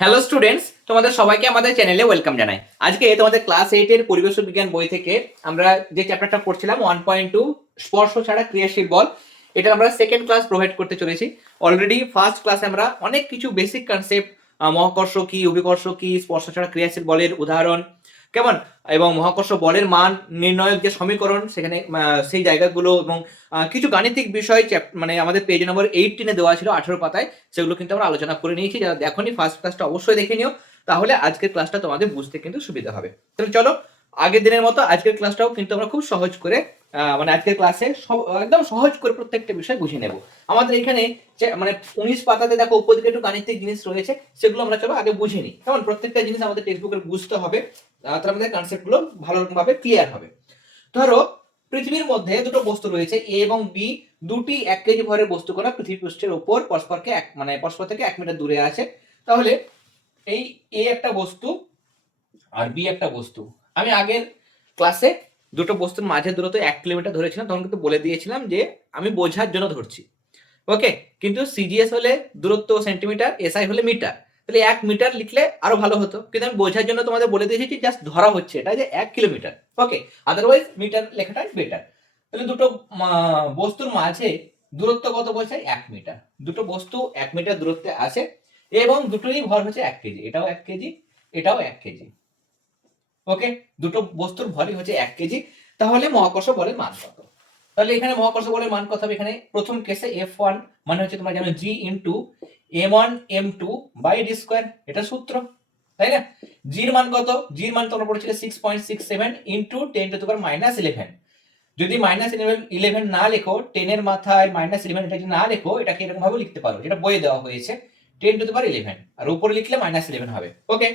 Hello students, তোমাদের সবাইকে আমাদের চ্যানেলে ওয়েলকাম জানাই। আজকে তোমাদের ক্লাস 8 এর পরিবেশ বিজ্ঞান বই থেকে আমরা যে চ্যাপ্টারটা পড়ছিলাম 1.2 স্পর্শ ছাড়া ক্রিয়াশীল বল, এটা আমরা সেকেন্ড ক্লাস প্রোভাইড করতে চলেছি। অলরেডি ফার্স্ট ক্লাসে আমরা অনেক কিছু বেসিক কনসেপ্ট, মহাকর্ষ কি, অভিকর্ষ কি, স্পর্শ ছাড়া ক্রিয়াশীল বলের উদাহরণ কেমন, এবং মহাকর্ষ বলের মান নির্ণয়ের যে সমীকরণ সেখানে সেই জায়গাগুলো, এবং কিছু গাণিতিক বিষয় মানে আমাদের পেজ নম্বর 18 দেওয়া ছিল 18 পাতায়, সেগুলো কিন্তু আমরা আলোচনা করে নিয়েছি। যারা দেখোনি ফার্স্ট ক্লাসটা অবশ্যই দেখে নিও, তাহলে আজকের ক্লাসটা তোমাদের বুঝতে কিন্তু সুবিধা হবে। তাহলে চলো, আগের দিনের মতো আজকের ক্লাসটাও কিন্তু আমরা খুব সহজ করে মানে আজকের ক্লাসে একদম সহজ করে প্রত্যেকটা বিষয় বুঝে নেব। আমাদের এখানে মানে 19 পাতাতে দেখো উপর দিকে একটু গাণিতিক জিনিস রয়েছে, সেগুলো আমরা চলো আগে বুঝে নিই। কেমন, প্রত্যেকটা জিনিস আমাদের টেক্সট বুকে বুঝতে হবে, তাহলে আমাদের কনসেপ্ট গুলো ভালো রকম ভাবে ক্লিয়ার হবে। ধরো পৃথিবীর মধ্যে দুটো বস্তু রয়েছে, এ এবং বি, দুটি 1 কেজি ভরের বস্তু কণা পৃথিবী পৃষ্ঠের উপর পরস্পরকে মানে পরস্পর থেকে 1 মিটার দূরে আছে। তাহলে এই এ একটা বস্তু আর বি একটা বস্তু। আমি আগের ক্লাসে দুটো বস্তুর মাঝে দূরত্ব 1 কিলোমিটার ধরেছিলাম, তখন কিন্তু বলে দিয়েছিলাম যে আমি বোঝার জন্য ধরছি। ওকে, কিন্তু সিজিএস হলে দূরত্ব সেন্টিমিটার, এসআই হলে মিটার, তাহলে 1 মিটার লিখলে আরো ভালো হতো, কিন্তু আমি বোঝার জন্য তোমাদের বলে দিয়েছি জাস্ট ধরা হচ্ছে এটা যে 1 কিলোমিটার। ওকে, আদারওয়াইজ মিটার লেখাটা বেটার। তাহলে দুটো বস্তুর মাঝে দূরত্ব কত বোঝায়? 1 মিটার। দুটো বস্তু 1 মিটার দূরত্বে আছে এবং দুটোরই ভর হচ্ছে 1 কেজি, এটাও 1 কেজি, এটাও 1 কেজি। ওকে, দুটো বস্তুর ভরই হচ্ছে 1 কেজি। তাহলে মহাকর্ষ বলের মান কত? তাহলে এখানে মহাকর্ষ বলের মান কত হবে? এখানে প্রথম কেসে F1 মানে হচ্ছে তোমরা জানো G into M1 M2 by d square, এটা সূত্র, তাই না? G এর মান কত? G এর মান তোমরা পড়েছিলে 6.67 ইনটু 10 টু দি পাওয়ার -11। যদি -11 না লেখো, 10 এর মাথায় -11 এটা যদি না লেখো, এটাকে এরকম ভাবে লিখতে পারো, যেটা বইয়ে দেওয়া হয়েছে 10 টু দি পাওয়ার 11, আর উপরে লিখলে -11 হবে। ওকে,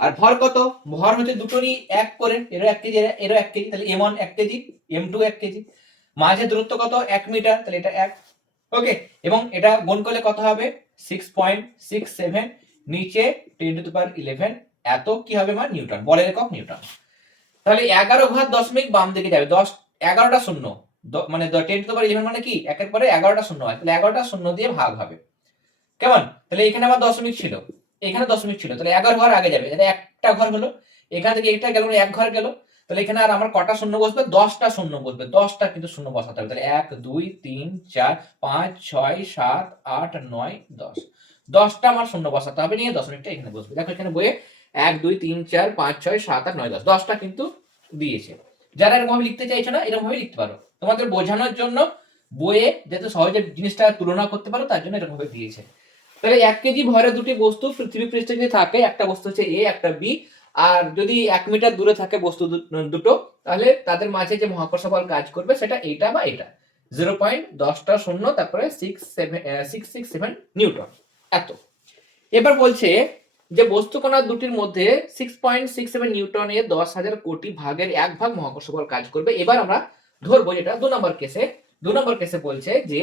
আর ভর কত? ভর হচ্ছে দুটোরই 1 করে, এরও 1 কেজি, এরও 1 কেজি, তাহলে M1 1 কেজি, M2 1 কেজি। মাঝে দূরত্ব কত? 1 মিটার, তাহলে এটা 1। ওকে, এবং এটা গুণ করলে কত হবে? 6.67, নিচে 10 টু দি পাওয়ার 11, এত কি হবে মান? নিউটন, বলের একক নিউটন। তাহলে 11 ঘাত দশমিক বাম দিকে যাবে, 10 11টা শূন্য, মানে 10 টু দি পাওয়ার 11 মানে কি একের পরে 11টা শূন্য হয়, তাহলে 11টা শূন্য দিয়ে ভাগ হবে। কেমন? তাহলে এখানে আবার দশমিক ছিল, এখানে দশমিক ছিল, তাহলে 11 ঘর আগে যাবে, তাহলে একটা ঘর হলো, এখান থেকে এটা গেল, এক ঘর গেল, তাহলে এখানে আর আমার কটা শূন্য বসবে? 10টা শূন্য বসবে, 10টা কিন্তু শূন্য বসাতে হবে। তাহলে 1 2 3 4 5 6 7 8 9 10, 10টা আমার শূন্য বসাতে হবে, নিয়ে দশমিকটা এখানে বসবে। দেখো এখানে বইয়ে 1 2 3 4 5 6 7 8 9 10, 10টা কিন্তু দিয়েছে। যারা এরকম ভাবে লিখতে চাইছো না, এরকম ভাবে লিখতে পারো, তোমাদের বোঝানোর জন্য বইয়ে যাতে সহজে জিনিসটা তুলনা করতে পারো, তার জন্য এরকম ভাবে দিয়েছে। তাহলে 1 কেজি ভরের দুটি বস্তু পৃথিবী পৃষ্ঠে যদি থাকে, একটা বস্তু হচ্ছে এ, একটা বি, আর যদি 1 মিটার দূরে থাকে বস্তু দুটো, তাহলে তাদের মাঝে যে মহাকর্ষ বল কাজ করবে সেটা এইটা বা এটা 0.10টা শূন্য, তারপরে 667 নিউটন, এত। এবার বলছে যে বস্তু কণা দুটির মধ্যে 6.67 নিউটনে 10,000 কোটি ভাগের 1 ভাগ মহাকর্ষ বল কাজ করবে। এবার আমরা ধরবো যেটা 2 নম্বর কেসে। 2 নম্বর কেসে বলছে যে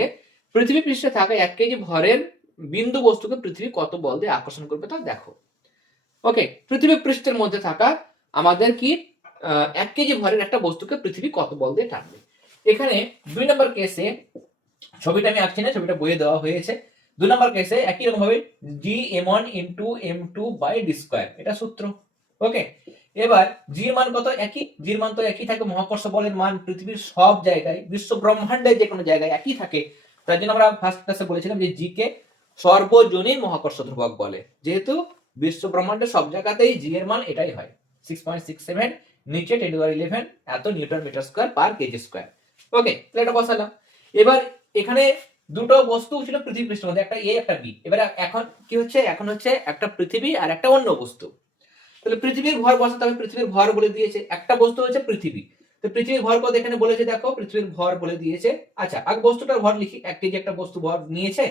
পৃথিবী পৃষ্ঠে থাকা 1 কেজি ভরের বিন্দু বস্তুকে পৃথিবী কত বল দিয়ে আকর্ষণ করবে তা দেখো। ওকে, পৃথিবী পৃষ্ঠের মধ্যে থাকা আমাদের কি 1 কেজি ভরের একটা বস্তুকে পৃথিবী কত বল দিয়ে টানবে। এখানে 2 নম্বর কেসে, ছবিটা আমি আঁকছি না, ছবিটা বইয়ে দেওয়া হয়েছে। 2 নম্বর কেসে একই রকম ভাবে Gm1 into M2 by d square, এটা সূত্র। ওকে, এবার জি এর মান কত? একই, জি এর মান তো একই থাকে, মহাকর্ষ বলের মান পৃথিবীর সব জায়গায়, বিশ্ব ব্রহ্মাণ্ডের যে কোনো জায়গায় একই থাকে। তার জন্য আমরা ফার্স্ট ক্লাসে বলেছিলাম যে জি কে সর্বজনীন মহাকর্ষ ধ্রুবক বলে, যেহেতু বিশ্ব ব্রহ্মাণ্ডের সব জায়গাতেই জি এর মান এটাই হয়, 6.67, নিচে 10 টু দি পাওয়ার 11, এত newton metre square per kg square. Okay, তাহলে এটা বসালাম। এবার এখানে দুটো বস্তু ছিল পৃথিবী পৃষ্ঠের মধ্যে, একটা এ একটা বি। এবার এখন কি হচ্ছে? এখন হচ্ছে একটা পৃথিবী আর একটা অন্য বস্তু। তাহলে পৃথিবীর ভর বসাতে হবে, পৃথিবীর ভর বলে দিয়েছে, একটা বস্তু হচ্ছে পৃথিবী, তো পৃথিবীর ভর কত এখানে বলেছে, দেখো পৃথিবীর ভর বলে দিয়েছে। আচ্ছা, আগে বস্তুটার ভর লিখি, 1 কেজি একটা বস্তু ভর নিয়েছে,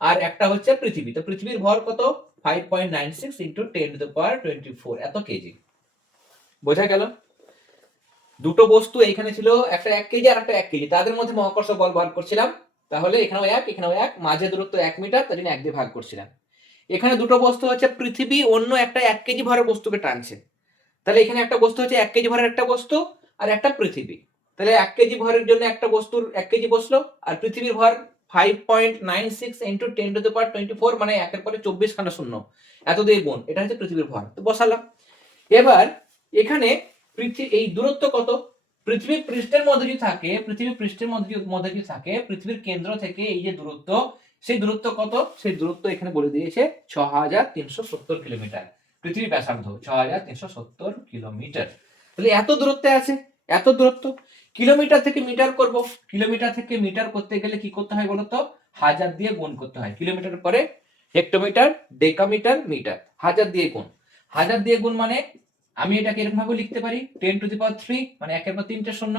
আর একটা হচ্ছে পৃথিবী, তো পৃথিবীর ভর কত? 5.96 ইনটু 10 টু দি পাওয়ার 24, এত কেজি। বোঝা গেল? দুটো বস্তু এইখানে ছিল, একটা 1 কেজি আর একটা 1 কেজি, তাদের মধ্যে মহাকর্ষ বল বার করছিলাম, তাহলে এখানেও 1 এখানেও 1, মাঝে দূরত্ব 1 মিটার, তার জন্য 1 দিয়ে ভাগ করছিলাম। এখানে দুটো বস্তু হচ্ছে পৃথিবী অন্য একটা 1 কেজি ভরের বস্তুকে টানছে, তাহলে এখানে একটা বস্তু হচ্ছে 1 কেজি ভরের একটা বস্তু আর একটা পৃথিবী, তাহলে 1 কেজি ভরের জন্য একটা বস্তুর 1 কেজি বসলো, আর পৃথিবীর ভর 5.96 ইন্টু 10⁻²৪ মানে একের পরে 24 খানা শূন্য, এত দিয়ে গুণ, এটা হচ্ছে পৃথিবীর ভর। তো বসালাম। এবার এখানে এই দূরত্ব কত, পৃথিবীর পৃষ্ঠের মধ্যে যদি থাকে, পৃথিবীর পৃষ্ঠের মধ্যে যদি থাকে, পৃথিবীর কেন্দ্র থেকে এই যে দূরত্ব, সেই দূরত্ব কত, সেই দূরত্ব এখানে বলে দিয়েছে 6370 কিলোমিটার। পৃথিবীর ব্যাসার্ধ 6370 কিলোমিটার। তাহলে এত দূরত্বে আছে, এত দূরত্ব। কিলোমিটার থেকে মিটার করব, কিলোমিটার থেকে মিটার করতে গেলে কি করতে হয় বলতো, হাজার দিয়ে গুণ করতে হয়। কিলোমিটার পরে হেক্টোমিটার, ডেকামিটার, মিটার, হাজার দিয়ে গুণ। হাজার দিয়ে গুণ মানে আমি এটাকে এরকম ভাবে লিখতে পারি 10⁻³ মানে একের পর 3টে শূন্য,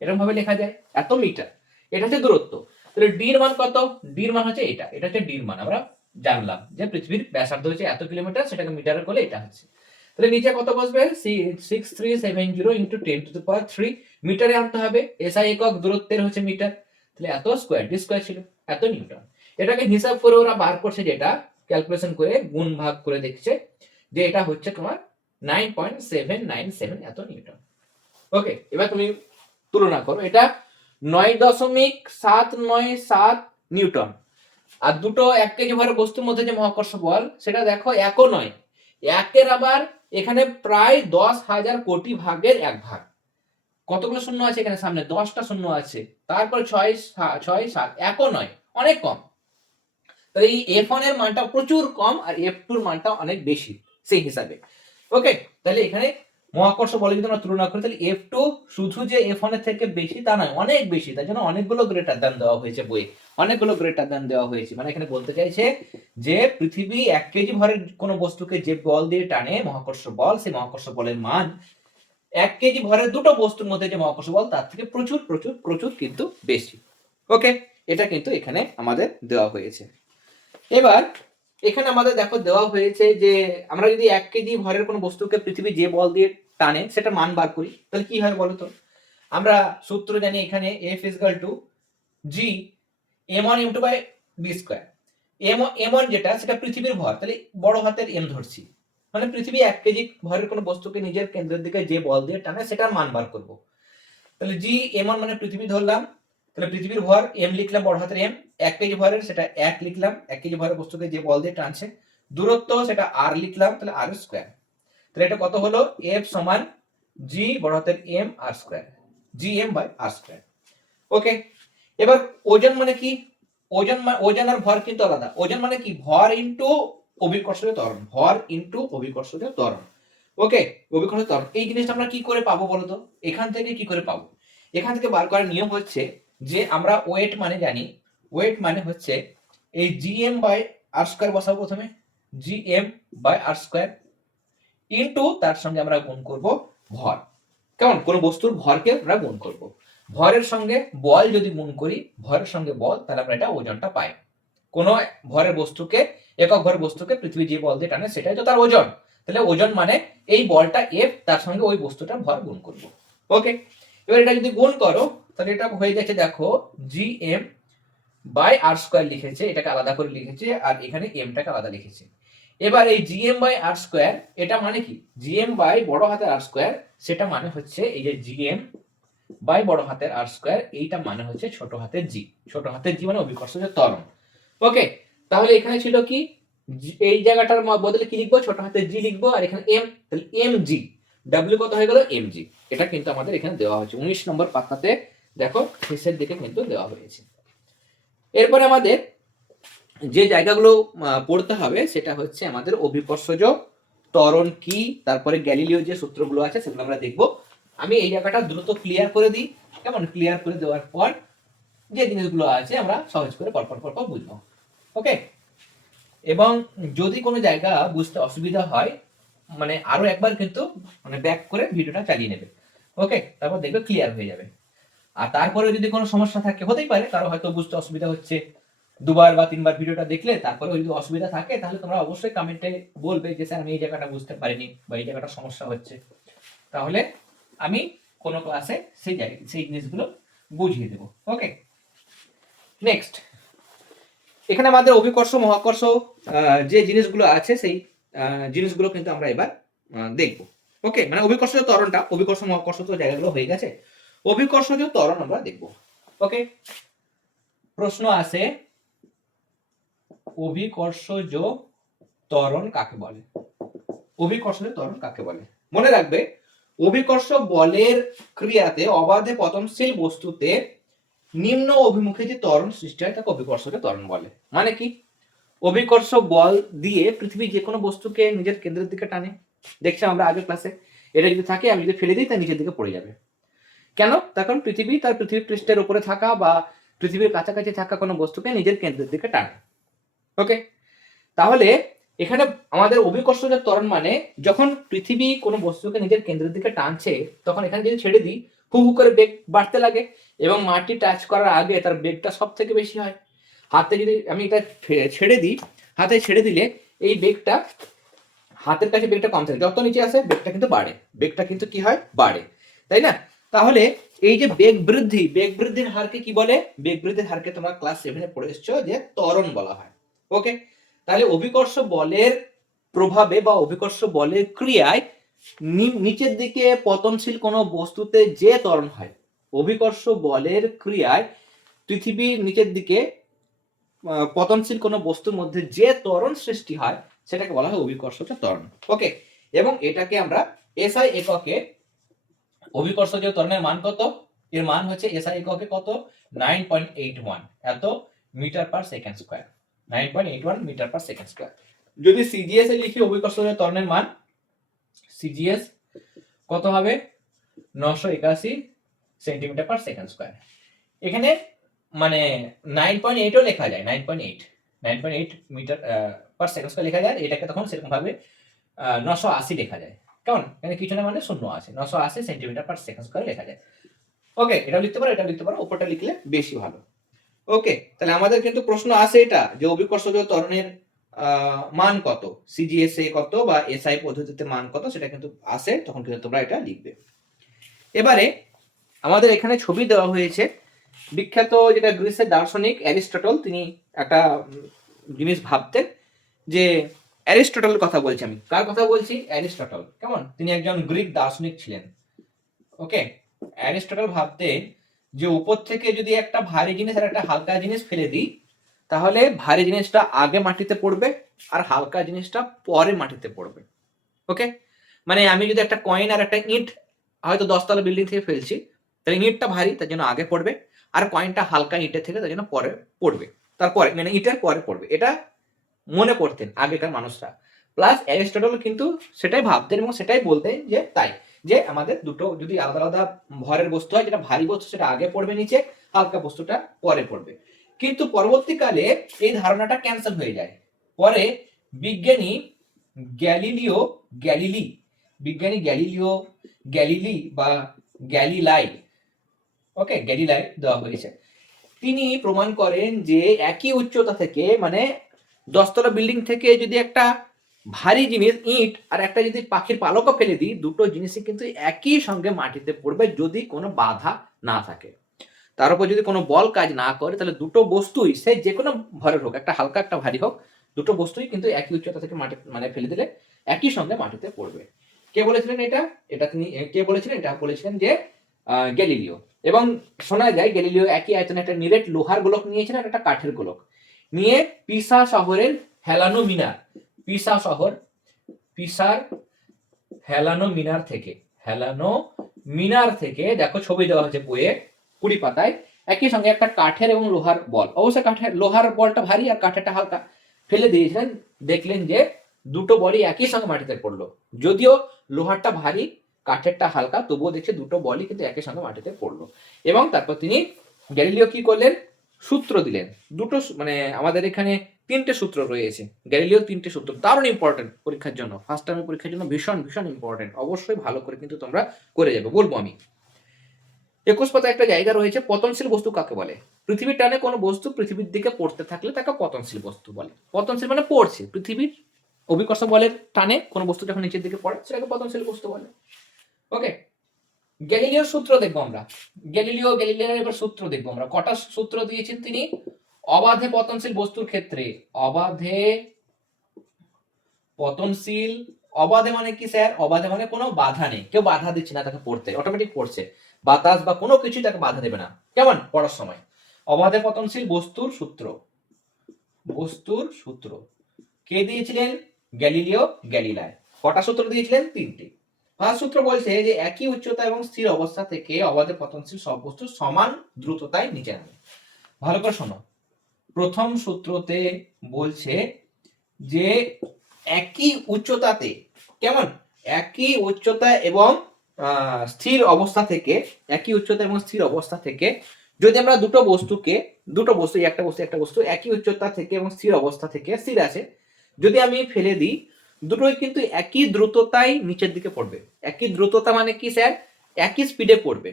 এরকম ভাবে লেখা যায়, এত মিটার। এটা হচ্ছে দূরত্ব। তাহলে ডি এর মান কত, ডি এর মান হচ্ছে এটা হচ্ছে ডি এর মান। আমরা জানলাম যে পৃথিবীর ব্যাসার্ধ হচ্ছে এত কিলোমিটার, সেটাকে মিটারে করলে এটা হচ্ছে। তাহলে নিচে কত বসবে, 6370 ইন্টু 10⁻³ মিটারে আনতে হবে। এসআই একক দূরত্বের হচ্ছে মিটার, তাহলে এত স্কোয়ার, ডি স্কোয়ার ছিল, এত নিউটন। এটাকে হিসাব করে ওরা বার করছে, যেটা ক্যালকুলেশন করে গুণ ভাগ করে দেখছে যে এটা হচ্ছে তোমার 9.797 এত নিউটন। ওকে, এবার তুমি তুলনা করো, এটা 9.797 নিউটন, আর দুটো 1 কেজি ভরের বস্তুর মধ্যে যে মহাকর্ষ বল, সেটা দেখো একও নয়, একের আবার এখানে প্রায় 10,000 কোটি ভাগের 1 ভাগ। কতগুলো শূন্য আছে এখানে, সামনে 10টা শূন্য আছে, তারপর 6 7 একও নয়, অনেক কম। তাহলে এই F1 এর মানটা প্রচুর কম আর F2 এর মানটা অনেক বেশি সেই হিসাবে। ওকে, তাহলে এখানে মহাকর্ষ বলে যদি আমরা তুলনা করি, তাহলে F2 শুধু যে F1 এর থেকে বেশি তা নয়, অনেক বেশি। তার জন্য অনেকগুলো গ্রেটার দ্যান দেওয়া হয়েছে বইয়ে, অনেকগুলো গ্রেটার দ্যান দেওয়া হয়েছে। মানে এখানে বলতে চাইছে যে পৃথিবী 1 কেজি ভরের কোনো বস্তুকে যে বল দিয়ে টানে, মহাকর্ষ বল, সেই মহাকর্ষ বলের মান 1 কেজি ভরের দুটো বস্তুর মধ্যে যে মহাকর্ষ বল, তার থেকে প্রচুর প্রচুর প্রচুর কিন্তু বেশি। ওকে, এটা কিন্তু এখানে আমাদের দেওয়া হয়েছে। এবার এখানে আমাদের দেখো দেওয়া হয়েছে যে আমরা যদি 1 কেজি ভরের কোনো বস্তুকে পৃথিবী যে বল দিয়ে টানে, সেটা মান বার করি, তাহলে কি হয় বলো তো। আমরা সূত্র জানি, এখানে F = G m1 m2 d²। m1 যেটা, সেটা পৃথিবীর ভর, তাহলে বড় হাতের m ধরছি, মানে পৃথিবী 1 কেজি ভরের কোনো বস্তুকে নিজের কেন্দ্রের দিকে যে বল দিয়ে টানে, সেটার মান বার করব। তাহলে G m1 মানে পৃথিবী ধরলাম, তাহলে পৃথিবীর ভর m লিখলাম, বড় হাতের m, 1 কেজি ভরের সেটা 1 লিখলাম, 1 কেজি ভরের বস্তুকে যে বল দিয়ে টানছে। দূরত্ব সেটা r লিখলাম, তাহলে r²। তাহলে এটা কত হলো, F সমান G বড় হাতের m r², gm/r²। ওকে, এবার ওজন মানে কি, ওজন আর ভর কিন্তু আলাদা। ওজন মানে কি, ভর ইনটু অভিকর্ষজ ত্বরণ, ভর ইনটু অভিকর্ষজ ত্বরণ। ওকে, অভিকর্ষজ ত্বরণ এই জিনিসটা আমরা কি করে পাবো বলতো, এখান থেকে কি করে পাবো, এখান থেকে বার করার নিয়ম হচ্ছে যে আমরা ওয়েট মানে জানি, ওয়েট মানে হচ্ছে এই gm/r² বসাবো প্রথমে, gm/r² ইনটু তার সঙ্গে আমরা গুণ করব ভর। কেমন, কোন বস্তুর ভরকে আমরা গুণ করব, ভরের সঙ্গে বল যদি গুণ করি, ভরের সঙ্গে বল, তাহলে আমরা এটা ওজনটা পাই। কোন ভরের বস্তুকে, একক ভরের বস্তুকে পৃথিবী যে বল দিয়ে টানে, সেটাই তো তার ওজন। তাহলে ওজন মানে এই বলটা F, তার সঙ্গে ওই বস্তুটার ভর গুণ করব। ওকে, এবার এটা যদি গুণ করো, তাহলে এটা হয়ে যাচ্ছে দেখো gm/r² লিখেছে, এটাকে আলাদা করে লিখেছে, আর এখানে m টাকে আলাদা লিখেছে। এবার এই gm/r², এটা মানে কি, gm বাই বড় হাতের r², সেটা মানে হচ্ছে এই যে gm বাই বড় হাতের r², এইটা মানে হচ্ছে ছোট হাতের g। ছোট হাতের g মানে অভিকর্ষজ ত্বরণ। ওকে, তাহলে এখানে ছিল কি, এই জায়গাটার বদলে কি লিখবো, ছোট হাতের g লিখবো, আর এখানে m, তাহলে mg, w কত হয়ে গেল, mg। এটা কিন্তু আমাদের এখানে দেওয়া হয়েছে 19 নম্বর পাতাতে, দেখো শেষের দিকে কিন্তু দেওয়া হয়েছে। এরপরে আমাদের যে জায়গাগুলো পড়তে হবে, সেটা হচ্ছে আমাদের অভিকর্ষজ ত্বরণ কি, তারপরে গ্যালিলিও যে সূত্রগুলো আছে সেগুলো আমরা দেখব। আমি এই জায়গাটা দ্রুত ক্লিয়ার করে দিই, কেমন, ক্লিয়ার করে দেওয়ার পর যে জিনিসগুলো আছে আমরা সহজ করে পরপর পরপর বুঝবো। ওকে, এবং যদি কোনো জায়গা বুঝতে অসুবিধা হয়, মানে আরো একবার কিন্তু মানে ব্যাক করে ভিডিওটা চালিয়ে নেবে। ওকে, তারপর দেখবে ক্লিয়ার হয়ে যাবে। আর তারপরে যদি কোনো সমস্যা থাকে, হতেই পারে কারো হয়তো বুঝতে অসুবিধা হচ্ছে, 2বার বা 3বার ভিডিওটা দেখলে তারপরে যদি অসুবিধা থাকে, তাহলে তোমরা অবশ্যই কমেন্টে বলবে যে স্যার আমি এই জায়গাটা বুঝতে পারিনি বা এই জায়গাটা সমস্যা হচ্ছে। তাহলে আমি কোনো ক্লাসে সেই জিনিসগুলো বুঝিয়ে দেবো। ওকে, নেক্সট, এখানে আমাদের অভিকর্ষ মহাকর্ষ যে জিনিসগুলো আছে, সেই জিনিসগুলো কিন্তু আমরা এবার দেখব। ওকে, মানে অভিকর্ষজ ত্বরণটা, অভিকর্ষ মহাকর্ষ তো জায়গাগুলো হয়ে গেছে, অভিকর্ষজ ত্বরণ আমরা দেখব। ওকে, প্রশ্ন আছে অভিকর্ষজ ত্বরণ কাকে বলে? অভিকর্ষজ ত্বরণ কাকে বলে? মনে রাখবে, অভিকর্ষ বলের ক্রিয়াতে অবাধে পতনশীল বস্তুতে নিম্ন অভিমুখে যে ত্বরণ সৃষ্টি হয় তাকে অভিকর্ষজ ত্বরণ বলে। মানে কি? অভিকর্ষ বল দিয়ে পৃথিবী যে কোনো বস্তুকে নিজের কেন্দ্রের দিকে টানে। দেখছি আমরা আগের ক্লাসে, এটা যদি থাকে আমি যদি ফেলে দিই তা নিচের দিকে পড়ে যাবে। কেন? তার কারণ পৃথিবী তার পৃথিবী পৃষ্ঠের উপরে থাকা বা পৃথিবীর কাছাকাছি থাকা কোনো বস্তুকে নিজের কেন্দ্রের দিকে টানে। ওকে, তাহলে এখানে আমাদের অভিকর্ষজ ত্বরণ মানে যখন পৃথিবী কোনো বস্তুকে নিজের কেন্দ্রের দিকে টানছে তখন এখানে যদি ছেড়ে দিই হু হু করে বেগ বাড়তে লাগে এবং মাটি টাচ করার আগে তার বেগটা সব থেকে বেশি হয়। হাতে যদি আমি এটা ছেড়ে দিই, হাতে ছেড়ে দিলে এই বেগটা হাতের কাছে বেগটা কম থাকে, যত নিচে আসে বেগটা কিন্তু বাড়ে, বেগটা কিন্তু কি হয়? বাড়ে, তাই না? তাহলে এই যে বেগ বৃদ্ধির হারকে কি বলে? বেগ বৃদ্ধির হারকে তোমরা ক্লাস 7 পড়ে এসেছো যে ত্বরণ বলা হয়। ওকে, তাহলে অভিকর্ষ বলের প্রভাবে বা অভিকর্ষ বলের ক্রিয়ায় নিচের দিকে পতনশীল কোনো বস্তুতে যে ত্বরণ হয়, অভিকর্ষ বলের ক্রিয়ায় পৃথিবীর নিচের দিকে পতনশীল কোনো বস্তুর মধ্যে যে ত্বরণ সৃষ্টি হয় সেটাকে বলা হয় অভিকর্ষজ ত্বরণ। ওকে, এবং এটাকে আমরা এসআই এককে, অভিকর্ষজ ত্বরণের মান কত? এর মান হচ্ছে এসআই এককে কত? 9.81 এত metre per second square. 9.81 metre per second square. যদি সিজিএস এ লিখি অভিকর্ষজ ত্বরণের মান, সিজিএস কত হবে? 981 সেন্টিমিটার পার সেকেন্ড স্কয়ার। এখানে মানে 9.8ও লেখা যায়, 9.8 মিটার পার সেকেন্ড স্কয়ার লেখা যায়, এটাকে তখন সেরকম ভাবে 980 লেখা যায়। কেমন? এখানে কিছু না মানে শূন্য আছে, 980 সেন্টিমিটার পার সেকেন্ড স্কয়ার লেখা যায়। ওকে, এটাও লিখতে পারো, এটাও লিখতে পারো, উপরটা লিখলে বেশি ভালো। ওকে, তাহলে আমাদের কিন্তু প্রশ্ন আছে এটা যে অভিকর্ষজ ত্বরণের মান কত, সিজিএসএ কত বা এসআই পদ্ধতিতে মান কত, সেটা কিন্তু আসে, তখন কিন্তু তোমরা এটা লিখবে। এবারে আমাদের এখানে ছবি দেওয়া হয়েছে, বিখ্যাত যেটা গ্রিসের দার্শনিক অ্যারিস্টটল, তিনি একটা জিনিস ভাবতেন, যে অ্যারিস্টটলের কথা বলছি আমি। কার কথা বলছি? অ্যারিস্টটল। কেমন? তিনি একজন গ্রিক দার্শনিক ছিলেন। ওকে, অ্যারিস্টটল ভাবতেন যে উপর থেকে যদি একটা ভারী জিনিস আর একটা হালকা জিনিস ফেলে দিই তাহলে ভারী জিনিসটা আগে মাটিতে পড়বে আর হালকা জিনিসটা পরে মাটিতে পড়বে। ওকে, মানে আমি যদি একটা কয়েন আর একটা ইট হয়তো 10 তলা বিল্ডিং থেকে ফেলছি, তাহলে ইটটা ভারী তার জন্য আগে পড়বে আর কয়েনটা হালকা ইটের থেকে তার জন্য পরে পড়বে, তারপরে মানে ইটের পরে পড়বে। এটা মনে করতেন আগেকার মানুষরা। প্লাস অ্যারিস্টটল কিন্তু সেটাই ভাবতেন এবং সেটাই বলতেন যে তাই, যে আমাদের দুটো যদি আলাদা আলাদা ভরের বস্তু হয়, যেটা ভারী বস্তু সেটা আগে পড়বে নিচে, হালকা বস্তুটা পরে পড়বে। কিন্তু পরবর্তীকালে এই ধারণাটা ক্যান্সেল হয়ে যায়। পরে বিজ্ঞানী গ্যালিলি বা গ্যালিলাই, ওকে গ্যালিলাই দেওয়া হয়েছে, তিনি প্রমাণ করেন যে একই উচ্চতা থেকে মানে 10 তলা বিল্ডিং থেকে যদি একটা ভারী জিনিস ইট আর একটা যদি পাখির পালকও ফেলে দিই, দুটো জিনিসই কিন্তু একই সঙ্গে মাটিতে পড়বে যদি কোনো বাধা না থাকে। তার উপর যদি কোনো বল কাজ না করে তাহলে দুটো বস্তুই, সে যে কোনো ভরের হোক, একটা হালকা একটা ভারী হোক, দুটো বস্তুই কিন্তু একই উচ্চতা থেকে মাটি মানে ফেলে দিলে একই সঙ্গে মাটিতে পড়বে। কে বলেছিলেন এটা? এটা তিনি কে বলেছিলেন? এটা বলেছিলেন যে গ্যালিলিও। এবং শোনা যায় গ্যালিলিও একই আয়তনে একটা নিরেট লোহার গোলক নিয়েছিলেন আর একটা কাঠের গোলক নিয়ে পিসা শহরের হেলানো মিনার, পিসার হেলানো মিনার থেকে দেখো ছবি দেওয়া হয়েছে বইয়ে 20 পাতায়, একই সঙ্গে একটা কাঠের এবং লোহার বল, অবশ্যই কাঠের লোহার বলটা ভারী আর কাঠেরটা হালকা, ফেলে দিয়েছিলেন, দেখলেন যে দুটো বলই একই সঙ্গে মাটিতে পড়লো। যদিও লোহারটা ভারী কাঠেরটা হালকা, তবুও দেখছে দুটো বলই কিন্তু একই সঙ্গে মাটিতে পড়লো। এবং তারপর তিনি গ্যালিলিও কি করলেন? সূত্র দিলেন দুটো, মানে আমাদের এখানে 3টে সূত্র রয়েছে, গ্যালিলিও 3টে সূত্র, দারুণ ইম্পর্টেন্ট পরীক্ষার জন্য, ফার্স্ট টার্মের পরীক্ষার জন্য ভীষণ ভীষণ ইম্পর্টেন্ট, অবশ্যই ভালো করে কিন্তু তোমরা করে যাবে, বলবো আমি। 21 পাতায় একটা জায়গা রয়েছে, পতনশীল বস্তু কাকে বলে? পৃথিবীর টানে কোনো বস্তু পৃথিবীর দিকে পড়তে থাকলে তাকে পতনশীল বস্তু বলে। পতনশীল মানে পড়ছে, পৃথিবীর অভিকর্ষ বলের টানে কোনো বস্তু যখন নিচের দিকে পড়ে সেটাকে পতনশীল বস্তু বলে। ওকে, গ্যালিলিওর সূত্র দেখবো আমরা, গ্যালিলিওর এবার সূত্র দেখবো আমরা। কটা সূত্র দিয়েছেন তিনি? অবাধে পতনশীল বস্তুর ক্ষেত্রে, অবাধে পতনশীল, অবাধে মানে কি স্যার? অবাধে মানে কোনো বাধা নেই, কেউ বাধা দিচ্ছে না তাকে পড়তে, অটোমেটিক পড়ছে, বাতাস বা কোনো কিছু তাকে বাধা দেবে না, কেমন? পড়ার সময়। অবাধে পতনশীল বস্তুর সূত্র, বস্তুর সূত্র কে দিয়েছিলেন? গ্যালিলিও গ্যালিলাই। কটা সূত্র দিয়েছিলেন? 3টি। ফার্স্ট সূত্র বলছে যে একই উচ্চতা এবং স্থির অবস্থা থেকে অবাধে পতনশীল সব বস্তু সমান দ্রুততায় নিচে নামে। ভালো করে শোনো, প্রথম সূত্রতে বলছে যে একই উচ্চতাতে, কেমন? একই উচ্চতা এবং স্থির অবস্থা থেকে, একই উচ্চতা এবং স্থির অবস্থা থেকে যদি আমরা দুটো বস্তু, একটা বস্তু একই উচ্চতা থেকে এবং স্থির অবস্থা থেকে, স্থির আছে, যদি আমি ফেলে দিই, দুটোই কিন্তু একই দ্রুততায় নিচের দিকে পড়বে। একই দ্রুততা মানে কি স্যার? একই স্পিডে পড়বে।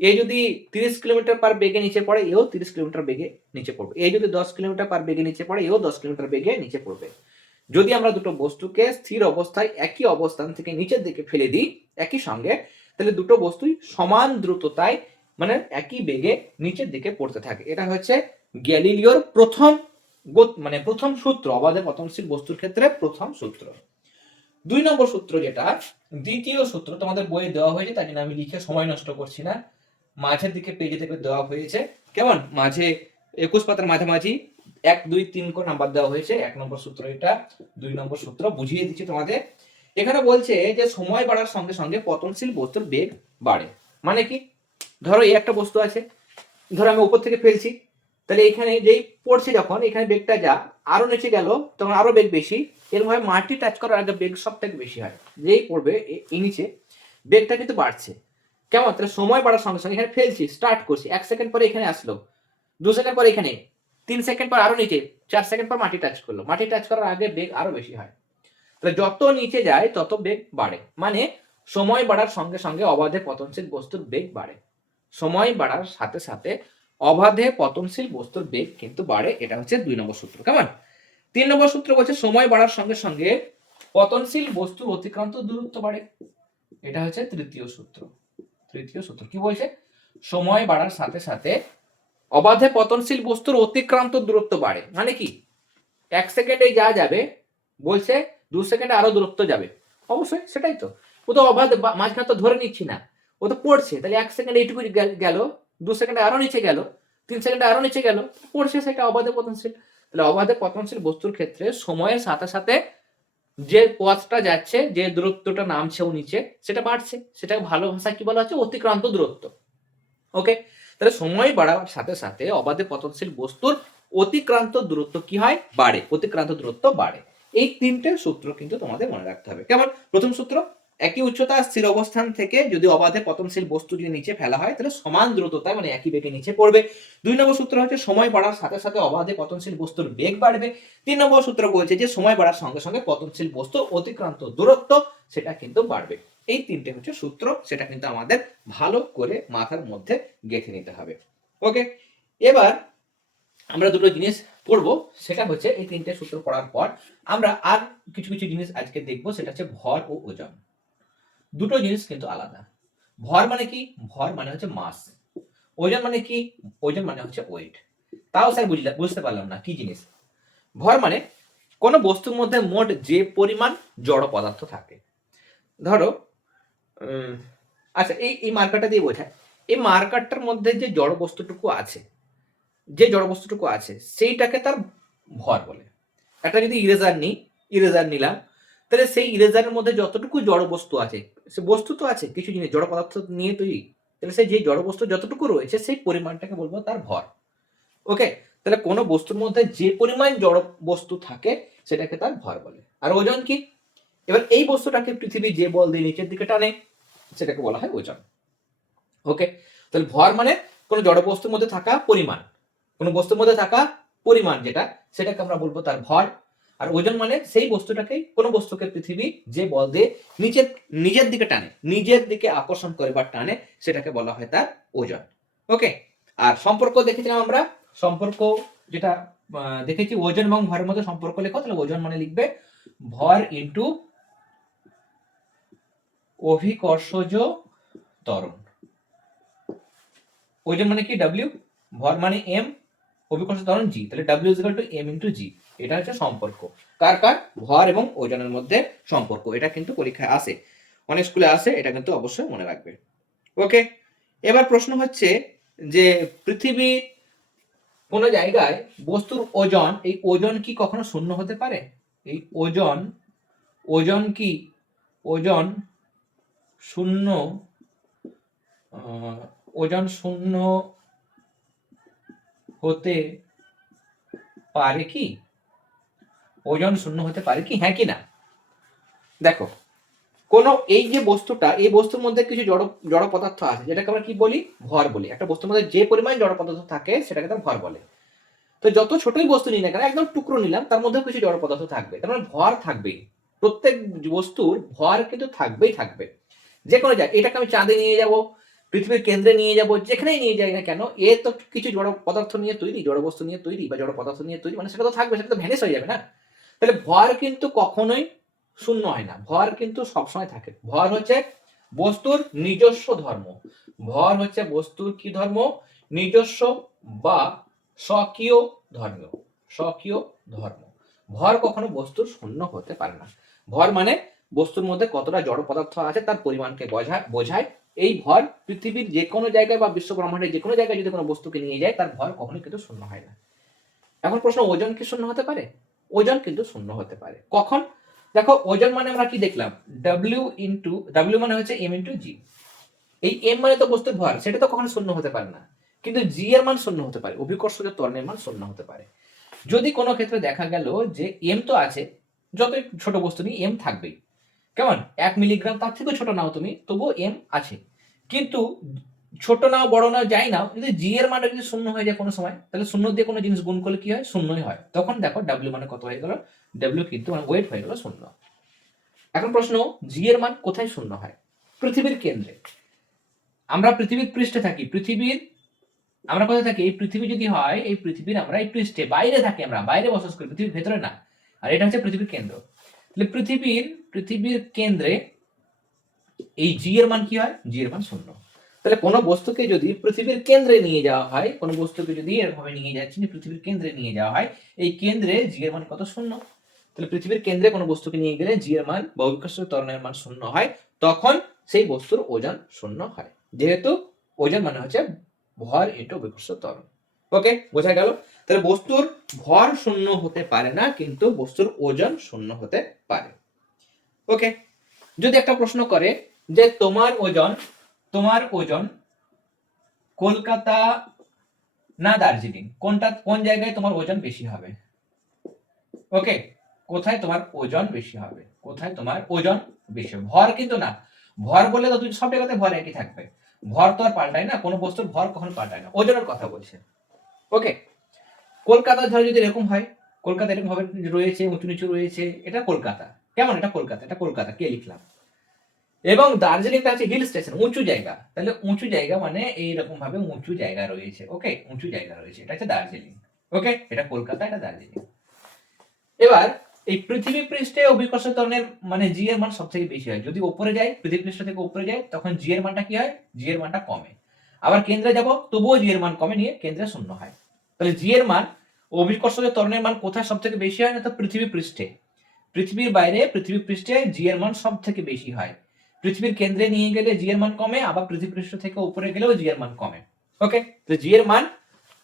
এ যদি 30 কিলোমিটার পার বেগে নিচে পড়ে, এও 30 কিলোমিটার বেগে নিচে পড়বে। এ যদি 10 কিলোমিটার পার বেগে নিচে পড়ে, এও 10 কিলোমিটার বেগে নিচে পড়বে। যদি আমরা দুটো বস্তুকে স্থির অবস্থায় একই অবস্থান থেকে নিচের দিকে ফেলে দিই একই সঙ্গে, তাহলে দুটো বস্তুই সমান দ্রুততায় মানে একই বেগে নিচের দিকে পড়তে থাকে। এটা হচ্ছে গ্যালিলিওর প্রথম সূত্র, অবাধে পতনশীল বস্তুর ক্ষেত্রে প্রথম সূত্র। 2 নম্বর সূত্র, যেটা দ্বিতীয় সূত্র, তোমাদের বইয়ে দেওয়া হয়েছে, তাই জন্য আমি লিখে সময় নষ্ট করছি না, মাঝের দিকে পেজে থেকে দেওয়া হয়েছে, কেমন? মাঝে 21 পাতার মাঝামাঝি 1 2 3 করে নাম্বার দেওয়া হয়েছে। 1 নম্বর সূত্র এটা, 2 নম্বর সূত্র বুঝিয়ে দিচ্ছি তোমাদের। এখানে বলছে যে সময় বাড়ার সঙ্গে সঙ্গে পতনশীল বস্তুর বেগ বাড়ে। মানে কি? ধরো এই একটা বস্তু আছে, ধরো আমি উপর থেকে ফেলছি, তাহলে এখানে যেই পড়ছে, যখন এখানে বেগটা যা আরো নিচে গেল তখন আরো বেগ বেশি। এরকম ভাবে মাটি টাচ করার আগে বেগ সব থেকে বেশি হয়। যেই পড়বে এই নিচে, বেগটা কিন্তু বাড়ছে। কেমন? তাহলে সময় বাড়ার সঙ্গে সঙ্গে এখানে ফেলছি, স্টার্ট করছি, 1 সেকেন্ড পরে এখানে আসলো, 2 সেকেন্ড পরে এখানে, 3 সেকেন্ড পর আরো নিচে, 4 সেকেন্ড পর মাটি টাচ করলো। মাটি টাচ করার আগে বেগ আরো বেশি হয়। তাহলে যত নিচে যায় তত বেগ বাড়ে। মানে সময় বাড়ার সঙ্গে সঙ্গে অবাধে পতনশীল বস্তুর বেগ বাড়ে। সময় বাড়ার সাথে সাথে অবাধে পতনশীল বস্তুর বেগ কিন্তু বাড়ে। এটা হচ্ছে 2 নম্বর সূত্র। কেমন? 3 নম্বর সূত্র বলছে সময় বাড়ার সঙ্গে সঙ্গে পতনশীল বস্তুর অতিক্রান্ত দূরত্ব বাড়ে। এটা হচ্ছে তৃতীয় সূত্র। তৃতীয় সূত্র কি বলছে? সময় বাড়ার সাথে সাথে অবাধে পতনশীল বস্তুর অতিক্রান্ত দূরত্ব বাড়ে। মানে কি? 1 সেকেন্ডে যা যাবে, বলছে 2 সেকেন্ডে আরো দূরত্ব যাবে। অবশ্যই সেটাই তো। ও তো অবাধ মাঝখানে তো ধরে নিচ্ছি না, ও তো পড়ছে। তাহলে 1 সেকেন্ডে এইটুকু গেল, 2 সেকেন্ডে আরো নিচে গেল, 3 সেকেন্ডে আরো নিচে গেল, পড়ছে, সেটা অবাধে পতনশীল। তাহলে অবাধে পতনশীল বস্তুর ক্ষেত্রে সময়ের সাথে সাথে যে পথটা যাচ্ছে, যে দূরত্বটা নামছে ও নিচে, সেটা বাড়ছে। সেটা ভালো ভাষায় কি বলা হচ্ছে? অতিক্রান্ত দূরত্ব। ওকে, তাহলে সময় বাড়ার সাথে সাথে অবাধে পতনশীল বস্তুর অতিক্রান্ত দূরত্ব কি হয়? বাড়ে। অতিক্রান্ত দূরত্ব বাড়ে। এই 3টে সূত্র কিন্তু তোমাদের মনে রাখতে হবে। কেমন? প্রথম সূত্র, একই উচ্চতা স্থির অবস্থান থেকে যদি অবাধে পতনশীল বস্তু যদি নিচে ফেলা হয়, তাহলে সমান দ্রুততায় মানে একই বেগে নিচে পড়বে। 2 নম্বর সূত্র হচ্ছে সময় বাড়ার সাথে সাথে অবাধে পতনশীল বস্তুর বেগ বাড়বে। 3 নম্বর সূত্র বলছে যে সময় বাড়ার সঙ্গে সঙ্গে পতনশীল বস্তুর অতিক্রান্ত দূরত্ব সেটা কিন্তু বাড়বে। এই 3টে হচ্ছে সূত্র, সেটা কিন্তু আমাদের ভালো করে মাথার মধ্যে গেঁথে নিতে হবে। ওকে, এবার আমরা দুটো জিনিস পড়বো, সেটা হচ্ছে এই 3টে সূত্র পড়ার পর আমরা আর কিছু কিছু জিনিস আজকে দেখবো, সেটা হচ্ছে ভর ও ওজন। দুটো জিনিস কিন্তু আলাদা। ভর মানে কি? ভর মানে হচ্ছে মাস। ওজন মানে কি? ওজন মানে হচ্ছে ওয়েট। তাও স্যার বুঝতে পারলাম না কি জিনিস। ভর মানে কোন বস্তুর মধ্যে মোট যে পরিমাণ জড় পদার্থ থাকে। ধরো আচ্ছা, এই মার্কারটা দিয়ে বোঝায়, এই মার্কারটার মধ্যে যে জড় বস্তুটুকু আছে, সেইটাকে তার ভর বলে। একটা যদি ইরেজার নিলাম, তাহলে সেই ইরেজারের মধ্যে যতটুকু জড় বস্তু আছে, সে বস্তু তো আছে, কিছু জিনিস জড় পদার্থ নিয়ে তৈরি, তাহলে সেই যে জড় বস্তু যতটুকু রয়েছে সেই পরিমাণটাকে বলবো তার ভর। ওকে, তাহলে কোনো বস্তুর মধ্যে যে পরিমাণ জড় বস্তু থাকে সেটাকে তার ভর বলে। আর ওজন কি? এবার এই বস্তুটাকে পৃথিবী যে বল দিয়ে নিচের দিকে টানে, সেটাকে বলা হয় ওজন। ওকে, তাহলে ভর মানে কোনো জড় বস্তুর মধ্যে থাকা পরিমাণ, কোনো বস্তুর মধ্যে থাকা পরিমাণ যেটা, সেটাকে আমরা বলবো তার ভর। আর ওজন মানে সেই বস্তুটাকেই, কোনো বস্তুকে পৃথিবী যে বল দিয়ে নিজের দিকে টানে, নিজের দিকে আকর্ষণ করে বা টানে, সেটাকে বলা হয় তার ওজন। ওকে, আর সম্পর্ক দেখেছিলাম আমরা, সম্পর্ক যেটা দেখেছি, ওজন এবং ভরের মধ্যে সম্পর্ক লেখো, তাহলে ওজন মানে লিখবে ভর ইন্টু অভিকর্ষজ ত্বরণ। ওজন মানে কি? ডব্লিউ, ভর মানে এম, অভিকর্ষ ত্বরণ জি, তাহলে W is equal to M into G. এটা হচ্ছে সম্পর্ক। কার কার? ভর এবং ওজনের মধ্যে সম্পর্ক। এটা কিন্তু পরীক্ষায় আসে, অনেক স্কুলে আসে, এটা কিন্তু অবশ্যই মনে রাখবে। ওকে, এবার প্রশ্ন হচ্ছে যে পৃথিবীর কোনো জায়গায় বস্তুর ওজন, এই ওজন কি কখনো শূন্য হতে পারে? এই ওজন, ওজন কি, ওজন শূন্য, ওজন শূন্য হতে পারে কি? ওজন শূন্য হতে পারে কি, হ্যাঁ কি না? দেখো, কোন এই যে বস্তুটা, এই বস্তুর মধ্যে কিছু জড় পদার্থ আছে, যেটাকে আমরা কি বলি, ভর বলি। একটা বস্তুর মধ্যে যে পরিমাণ জড় পদার্থ থাকে সেটাকে তার ভর বলে। তো যত ছোটই বস্তু নিই না কেন, একদম টুকরো নিলাম, তার মধ্যে কিছু জড় পদার্থ থাকবে, তার মানে ভর থাকবেই। প্রত্যেক বস্তুর ভর কিন্তু থাকবেই থাকবে। যে কোনো জায়গায়, এটাকে আমি চাঁদে নিয়ে যাব, পৃথিবীর কেন্দ্রে নিয়ে যাব, যেখানেই নিয়ে যাই না কেন, এ তো কিছু জড় পদার্থ নিয়ে তৈরি, জড় বস্তু নিয়ে তৈরি বা জড় পদার্থ নিয়ে তৈরি, মানে সেটা তো থাকবে, সেটা তো ভ্যানিশ হয়ে যাবে না। তাহলে ভর কিন্তু কখনোই শূন্য হয় না, ভর কিন্তু সবসময় থাকে। ভর হচ্ছে বস্তুর নিজস্ব ধর্ম। ভর হচ্ছে বস্তুর কি ধর্ম? নিজস্ব বা স্বকীয় ধর্ম। স্বকীয় ধর্ম। ভর কখনো বস্তুর শূন্য হতে পারে না। ভর মানে বস্তুর মধ্যে কতটা জড় পদার্থ আছে তার পরিমাণকে বোঝায়। এই ভর পৃথিবীর যে কোনো জায়গায় বা বিশ্ব ব্রহ্মাণ্ডের যে কোনো জায়গায় যদি কোনো বস্তুকে নিয়ে যায়, তার ভর কখনোই কিন্তু শূন্য হয় না। এখন প্রশ্ন, ওজন কি শূন্য হতে পারে? ওজন কিন্তু শূন্য হতে পারে। কখন? দেখো, ওজন মানে আমরা কি দেখলাম, ডাব্লিউ মানে হচ্ছে এম ইন্টু জি। এই এম মানে তো বস্তুর ভর, সেটা তো কখনো শূন্য হতে পারে না। কিন্তু জি এর মান শূন্য হতে পারে, অভিকর্ষজ ত্বরণের মান শূন্য হতে পারে। যদি কোনো ক্ষেত্রে দেখা গেল যে এম তো আছে, যতই ছোট বস্তু নিয়ে এম থাকবেই, কেমন 1 মিলিগ্রাম, তার থেকেও ছোট নাও তুমি, তবুও এম আছে। কিন্তু ছোট নাও বড় নাও যাই নাও, যদি জি এর মানটা যদি শূন্য হয়ে যায় কোনো সময়, তাহলে শূন্য দিয়ে কোনো জিনিস গুণ করলে কি হয়? শূন্যই হয়। তখন দেখো ডাব্লিউ মানে কত হয়ে গেল, ডাব্লিউ কিন্তু মানে ওয়েট হয়ে গেল শূন্য। এখন প্রশ্ন, জি এর মান কোথায় শূন্য হয়? পৃথিবীর কেন্দ্রে। আমরা পৃথিবীর পৃষ্ঠে থাকি, পৃথিবীর, আমরা কোথায় থাকি? এই পৃথিবী যদি হয়, এই পৃথিবীর আমরা এই পৃষ্ঠে বাইরে থাকি, আমরা বাইরে বসবাস করি, পৃথিবীর ভেতরে না। আর এটা হচ্ছে পৃথিবীর কেন্দ্র। তাহলে পৃথিবীর কেন্দ্রে এই জি এর মান কি হয়? জি এর মান শূন্য। তাহলে কোনো বস্তুকে যদি পৃথিবীর কেন্দ্রে নিয়ে যাওয়া হয়, কোনো বস্তুকে যদি এরভাবে নিয়ে যাচ্ছি যে পৃথিবীর কেন্দ্রে নিয়ে যাওয়া হয়, এই কেন্দ্রে জি এর মান কত? শূন্য। তাহলে পৃথিবীর কেন্দ্রে কোনো বস্তুকে নিয়ে গেলে জি এর মান বা অভিকর্ষজ ত্বরণের মান শূন্য হয়, তখন সেই বস্তুর ওজন শূন্য হয়। যেহেতু ওজন মানে হচ্ছে ভর ইন্টু অভিকর্ষজ ত্বরণ। ওকে, বোঝা গেল? তাহলে বস্তুর ভর শূন্য হতে পারে না, কিন্তু বস্তুর ওজন শূন্য হতে পারে। ওকে, যদি একটা প্রশ্ন করে যে তোমার ওজন কলকাতা না দার্জিলিং, কোন জায়গায় তোমার ওজন বেশি হবে? ওকে, কোথায় তোমার ওজন বেশি হবে? কোথায় তোমার ওজন বেশি হবে? ভর কিন্তু না, ভর বলে তো তুমি সব জায়গাতে ভর একই থাকবে। ভর তো আর পাল্টায় না, কোনো বস্তুর ভর কখনো পাল্টায় না। ওজনের কথা বলছে। ওকে, কলকাতা ধরো যদি এরকম হয়, কলকাতা এরকম ভাবে রয়েছে, উঁচু নিচু রয়েছে, এটা কলকাতা। কেমন? এটা কলকাতা, এটা কলকাতা কে লিখলাম। এবং দার্জিলিংটা হচ্ছে হিল স্টেশন, উঁচু জায়গা। তাহলে উঁচু জায়গা মানে এইরকম ভাবে উঁচু জায়গা রয়েছে। ওকে, উঁচু জায়গা রয়েছে, এটা হচ্ছে দার্জিলিং। ওকে, এটা কলকাতা, এটা দার্জিলিং। এবার এই পৃথিবী পৃষ্ঠে অভিকর্ষ ত্বরণের মানে জি এর মান সব থেকে বেশি হয়। যদি উপরে যায়, পৃথিবী পৃষ্ঠ থেকে উপরে যায়, তখন জি এর মানটা কি হয়? জি এর মানটা কমে। আবার কেন্দ্রে যাব, তবুও জি এর মান কমে, নিয়ে কেন্দ্রে শূন্য হয়। তাহলে জি এর মান, অভিকর্ষ ত্বরণের মান কোথায় সব থেকে বেশি হয়? না তো পৃথিবী পৃষ্ঠে। পৃথিবীর বাইরে পৃথিবী পৃষ্ঠে জি এর মান সব থেকে বেশি হয়। পৃথিবীর কেন্দ্রে নিয়ে গেলে জি এর মান কমে, আবার পৃথিবী পৃষ্ঠ থেকে উপরে গেলেও জি এর মান কমে। ওকে, তো জি এর মান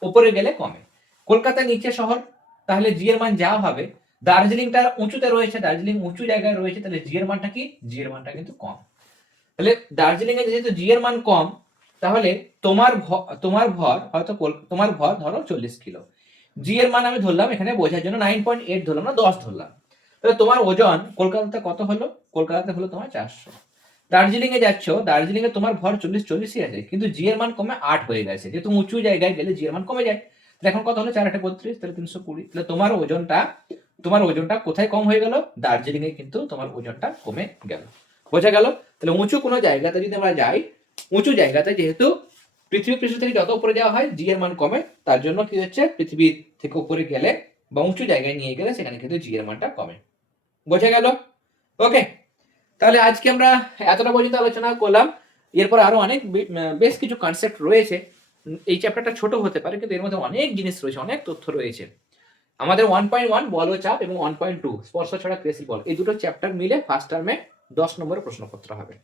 উপরে গেলে কমে। কলকাতা নিচে শহর, তাহলে জি এর মান যা হবে। দার্জিলিংটা উঁচুতে রয়েছে, দার্জিলিং উঁচু জায়গায় রয়েছে, তাহলে জি এর মানটা কি? জি এর মানটা কিন্তু কম। তাহলে দার্জিলিং এ যেহেতু জি এর মান কম, তাহলে তোমার ভর হয়তো, তোমার ভর ধরো 40 কিলো। জি এর মান আমি ধরলাম এখানে বোঝার জন্য 9.8 ধরলাম না, 10 ধরলাম। তাহলে তোমার ওজন কলকাতাতে কত হলো? কলকাতাতে হলো তোমার 400। দার্জিলিং এ যাচ্ছ, দার্জিলিং এ তোমার ভর 40 আছে, কিন্তু জি এর মান কমে 8 হয়ে গেছে, যেহেতু উঁচু জায়গায় গেলে জি এর মান কমে যায়। তাহলে এখন কত হলো? 4×8 = 32, তাহলে 320। তাহলে তোমার ওজনটা কোথায় কম হয়ে গেল? দার্জিলিং এ কিন্তু তোমার ওজনটা কমে গেল। বোঝা গেল? তাহলে উঁচু কোনো জায়গাতে যদি আমরা যাই, উঁচু জায়গাতে যেহেতু পৃথিবী পৃষ্ঠ থেকে যত উপরে যাওয়া হয় জি এর মান কমে, তার জন্য কি হচ্ছে, পৃথিবী থেকে উপরে গেলে বা উঁচু জায়গায় নিয়ে গেলে সেখানে কিন্তু জি এর মানটা কমে। বোঝা গেল? ওকে, তাহলে আজকে আমরা এতটা পর্যন্ত আলোচনা করলাম। এরপর আরো অনেক বেশ কিছু কনসেপ্ট রয়েছে। এই চ্যাপ্টারটা ছোট হতে পারে, কিন্তু এর মধ্যে অনেক জিনিস রয়েছে, অনেক তথ্য রয়েছে। আমাদের 1.1 বল ও চাপ এবং 1.2 স্পর্শ ছাড়া ক্রিয়াশীল বল, এই দুটো চ্যাপ্টার মিলে ফার্স্ট টার্মে 10 নম্বরের প্রশ্নপত্র হবে।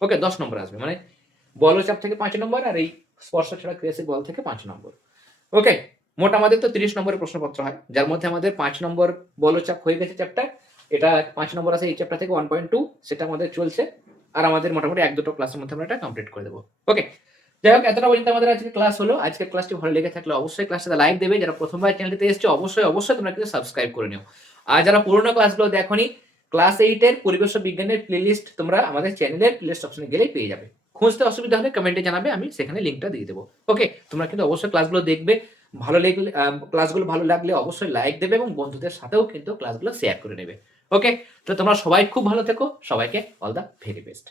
ওকে, 10 নম্বর আসবে, মানে বল ও চাপ থেকে 5 নম্বর, আর এই স্পর্শ ছাড়া ক্রিয়াশীল বল থেকে 5 নম্বর। ওকে, মোট আমাদের তো 30 নম্বরের প্রশ্নপত্র হয়, যার মধ্যে আমাদের 5 নম্বর বলচাপ হয়ে গেছে চ্যাপ্টার, এটা 5 নম্বর আছে এই চ্যাপ্টার থেকে 1.2, সেটা আমাদের চলছে। আর আমাদের মোটামুটি 1-2 ক্লাসের মধ্যে আমরা এটা কমপ্লিট করে দেবো। ওকে, যাই হোক, এতটা পর্যন্ত আমাদের আজকে ক্লাস হলো। আজকের ক্লাসটি ভালো লেগে থাকলে অবশ্যই ক্লাসটাতে লাইক দেবে। যারা প্রথমবার চ্যানেলটিতে এসেছে অবশ্যই তোমরা কিন্তু সাবস্ক্রাইব করে নিও। আর যারা পুরোনো ক্লাসগুলো দেখোনি, ক্লাস 8 এর পরিবেশ ও বিজ্ঞানের প্লেলিস্ট তোমরা আমাদের চ্যানেলের প্লেলিস্ট অপশনে গেলেই পেয়ে যাবে। খুঁজতে অসুবিধা হলে কমেন্টে জানাবে, আমি সেখানে লিঙ্কটা দিয়ে দেবো। ওকে, তোমরা কিন্তু অবশ্যই ক্লাসগুলো দেখবে। ভালো লাগলে ক্লাসগুলো ভালো লাগলে অবশ্যই লাইক দেবে এবং বন্ধুদের সাথেও কিন্তু ক্লাসগুলো শেয়ার করে নেবে। ওকে, তো তোমরা সবাই খুব ভালো থেকো, সবাইকে অল দ্য ভেরি বেস্ট।